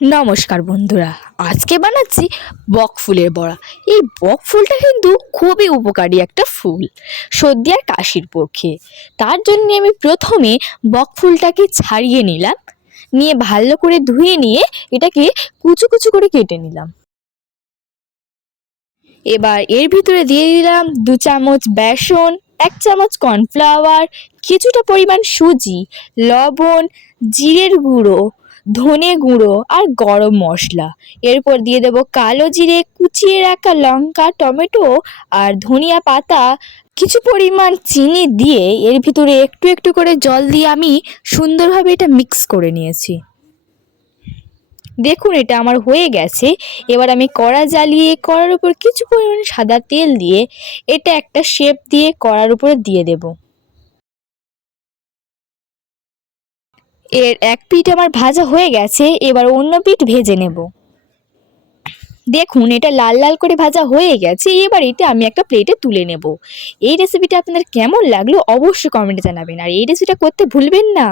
নমস্কার বন্ধুরা, আজকে বানাচ্ছি বক ফুলের বড়া। এই বক ফুলটা কিন্তু খুবই উপকারী একটা ফুল সর্দি আর কাশির পক্ষে। তার জন্য আমি প্রথমে বক ফুলটাকে ছাড়িয়ে নিলাম, নিয়ে ভালো করে ধুয়ে নিয়ে এটাকে কুচু কুচু করে কেটে নিলাম। এবার এর ভিতরে দিয়ে দিলাম 2 চামচ বেসন, 1 চামচ কর্নফ্লাওয়ার, কিছুটা পরিমাণ সুজি, লবণ, জিরের গুঁড়ো, ধনে গুঁড়ো আর গরম মশলা। এরপর দিয়ে দেব কালো জিরে, কুচিয়ে রাখা লঙ্কা, টমেটো আর ধনিয়া পাতা, কিছু পরিমাণ চিনি দিয়ে এর ভিতরে একটু একটু করে জল দিয়ে আমি সুন্দরভাবে এটা মিক্স করে নিয়েছি। দেখুন এটা আমার হয়ে গেছে। এবার আমি কড়া জ্বালিয়ে কড়ার উপর কিছু পরিমাণে সাদা তেল দিয়ে এটা একটা শেপ দিয়ে কড়ার উপরে দিয়ে দেব। এর এক পিঠ আমার ভাজা হয়ে গেছে, এবার অন্য পিঠ ভেজে নেব। দেখুন এটা লাল লাল করে ভাজা হয়ে গেছে। এবার এটা আমি একটা প্লেটে তুলে নেব। এই রেসিপিটা আপনাদের কেমন লাগলো অবশ্যই কমেন্টে জানাবেন, আর এই রেসিপিটা করতে ভুলবেন না।